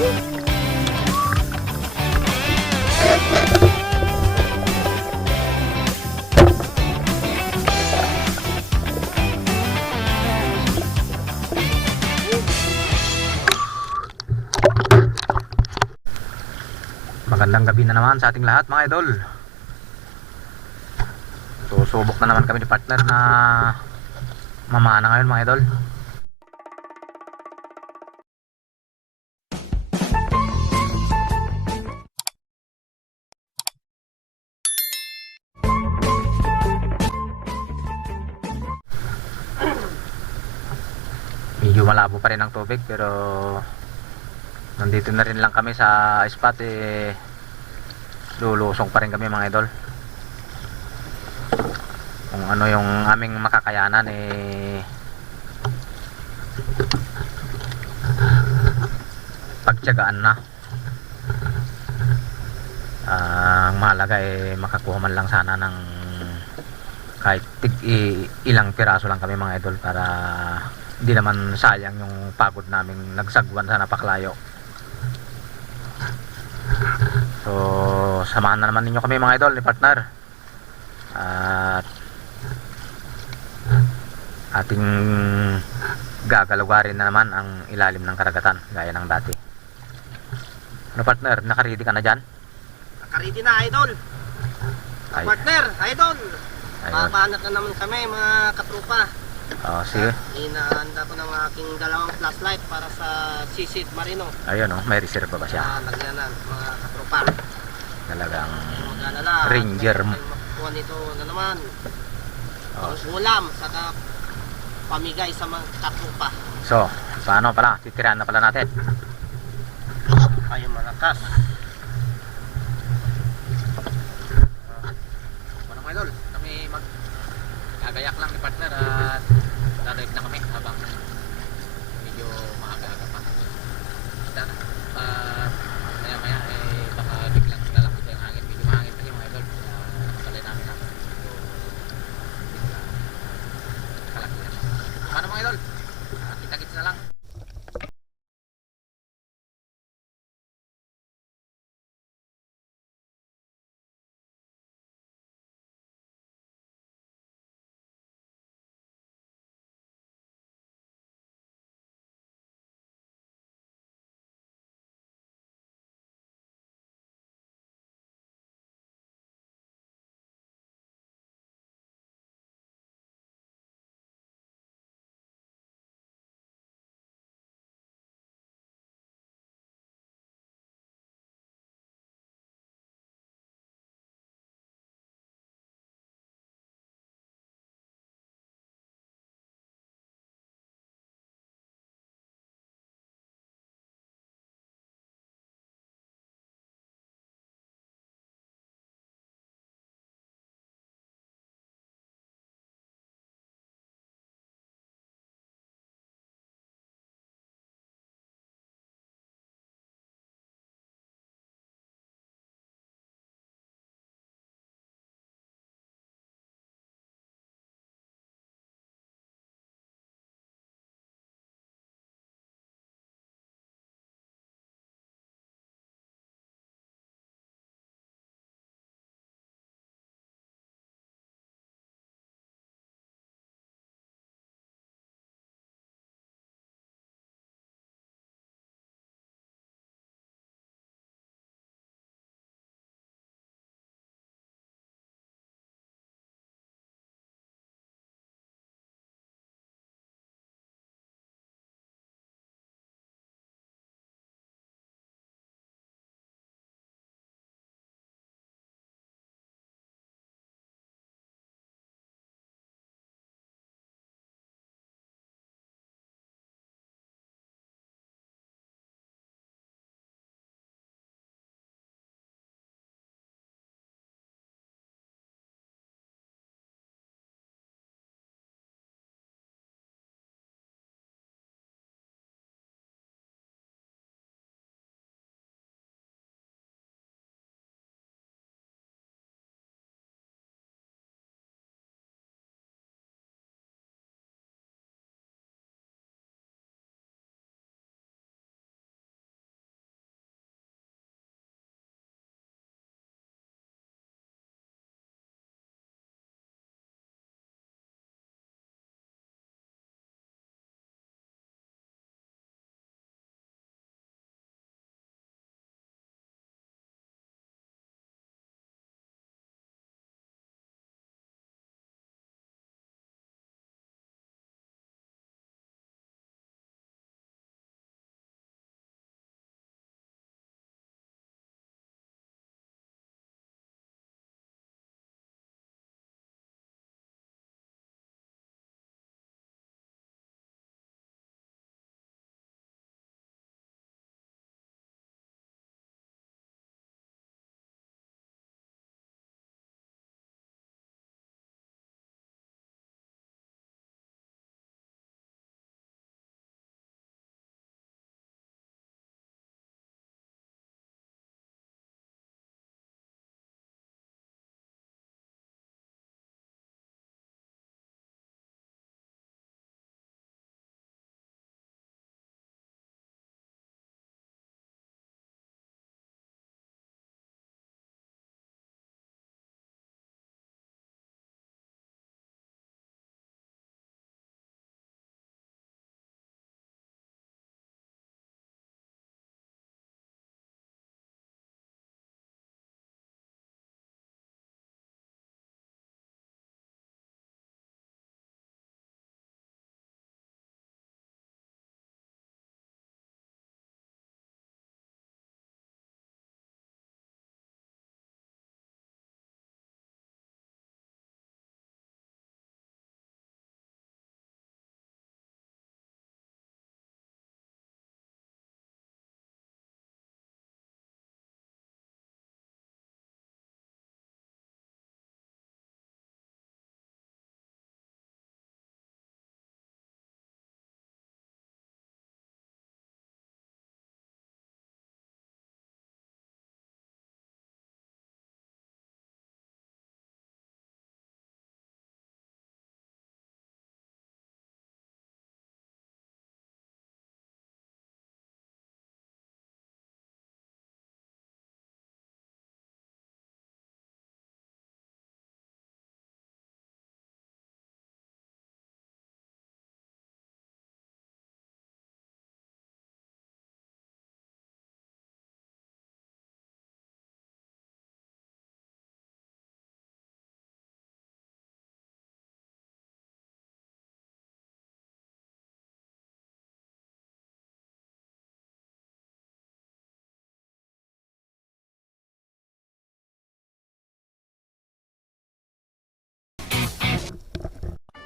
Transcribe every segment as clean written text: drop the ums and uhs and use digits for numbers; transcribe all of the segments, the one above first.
Magandang gabi na naman sa ating lahat mga idol. Susubok na naman kami ni partner na mamana ngayon mga idol. Medyo malabo pa rin ang tubig pero nandito na rin lang kami sa spot lulusong pa rin kami mga idol. Kung ano yung aming makakayanan pagtiyagaan na. Ang mahalaga makakuha man lang sana ng kahit ilang piraso lang kami mga idol para hindi naman sayang yung pagod naming nagsagwan sa napaklayo. So samahan na naman ninyo kami mga idol ni partner at ating gagalugarin na naman ang ilalim ng karagatan gaya ng dati. Ano partner, nakaready ka na dyan? Nakaready na idol. Partner, idol. Papanat na naman kami mga katrupa. Sige. Inahanda ko ng aking dalawang flashlight para sa Sisid Marino. Ayun may reserve ba siya? Lagyanan mga katrupa. Talagang mag-alala, Ranger. Makuha nito na naman. Ulam, saka pamigay sa mga katrupa. So, paano pala? Titirahan na pala natin. Ay malakas. Ano mga idol? Kami gagayak lang ni partner at darive na kami habang medyo maaga-aga pa. Basta na. Maya-maya baka biglang lalapit yung hangin. Medyo mahangin kasi mga idol. Nakasalay namin na. Medyo biglang kalakihan. Paano mga idol? Kita-kits na lang.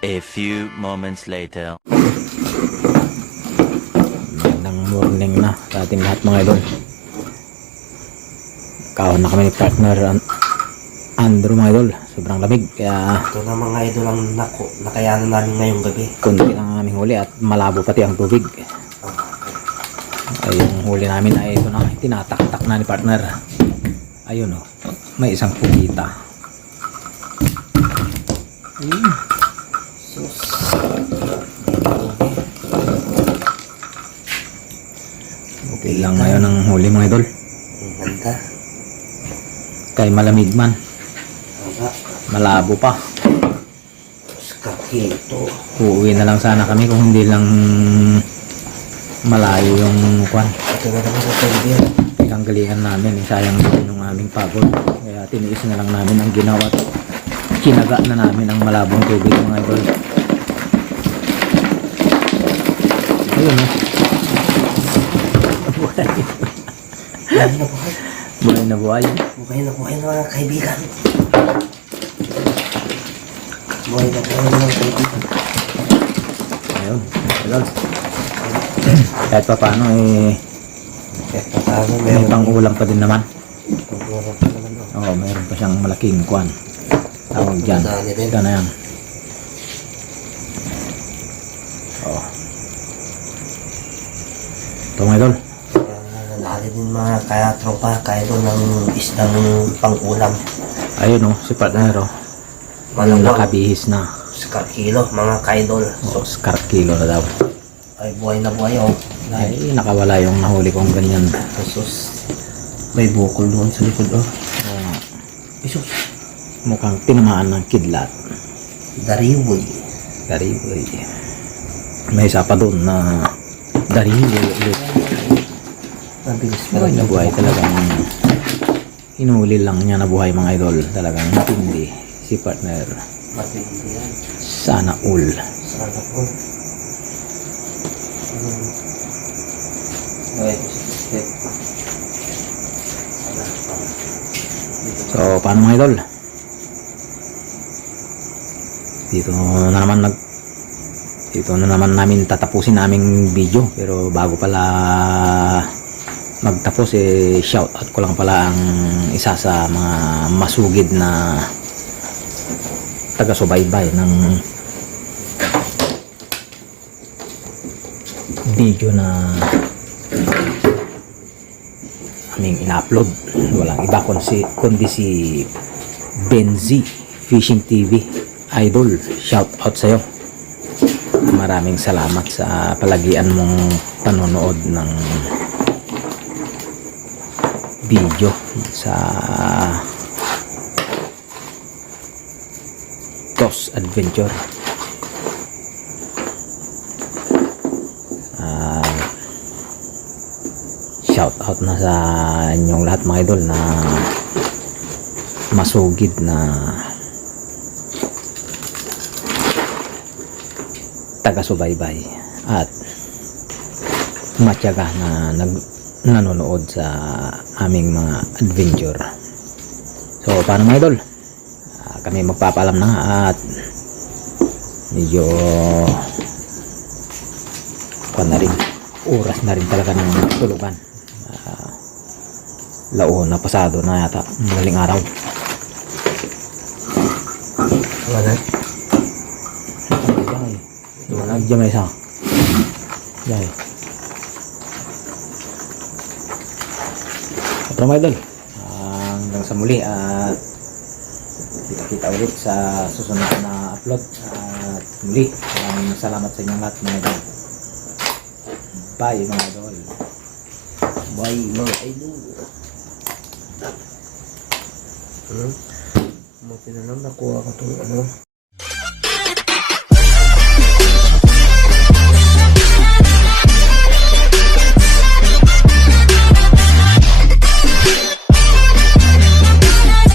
A few moments later. Magandang morning na sa ating lahat mga idol. Kahon na kami ni partner Andrew mga idol. Sobrang lamig kaya Ito na mga idol ang nakayanan namin ngayong gabi. kunti ang aming huli at malabo pati ang tubig. Ay, yung huli namin ay ito na, tinataktak na ni partner. Ayun o, may isang pugita. Ayun. Sus. Okay lang ngayon ang huli mga idol. Ang ganda. Kay malamig man, Aga. malabo pa. Kakito. Uuwi na lang sana kami kung hindi lang malayo yung kwan. Ito na naman ang pwede. Pinanggalingan namin, sayang din yung aming pagod. Kaya tiniis na lang namin ang ginawa at kinaga na namin ang malabong tubig mga idol. Ayun o. Buhay na buhay. Buhay na buhay. Buhay na buhay na mga kaibigan. Buhay na buhay na mga kaibigan. Ayun, idol. Kahit pa paano eh, Kahit pa paano may meron. pang-ulam pa din naman. Meron pa naman. Oo, mayroon pa siyang malaking kwan. Tawag dyan. Madali din. Ika na yan. Oo. Ito mga idol. Lali din mga kaya tropa, kaya doon ng isdang pang-ulam. Ayun o, si partner o. Malawang. Nakabihis na. Sa kilo, mga kaidol. So, scar kilo na daw. Ay buhay na buhay oh. Ay, nakawala yung nahuli kong ganyan. Jesus. May bukol doon sa likod oh. Jesus. Mukhang tinamaan ng kidlat. Dariwoy. Dariwoy. May isa pa doon na dariwoy ulit. Mabilis Buhay na buhay talagang hinuli lang niya na buhay mga idol. Talagang matindi si partner. Matindi yan. Sana all. Sana po. Okay. So, paano mga idol? Dito na naman namin tatapusin naming video. Pero bago pala magtapos shout out ko lang pala ang isa sa mga masugid na taga-subaybay ng video na aming ina-upload. Walang iba kundi si Benzi Fishing TV Idol. Shout out sa'yo. Maraming salamat sa palagian mong panonood ng video sa Tos Adventure. Shout out na sa inyong lahat mga idol na masugid na taga-subaybay at matyaga na nanonood sa aming mga adventure. So paano mga idol? Kami magpapaalam na at medyo na rin, oras na rin talaga ng tulugan. Laon na pasado na yata madaling araw. Wala. Diyan may isa. Diyan. Pero mga idol, hanggang sa muli at kita-kita ulit sa susunod na upload. At muli, maraming salamat sa inyong lahat mga idol. Bye mga idol. Bye mga idol. Buti na lang nakuha ko itong ano.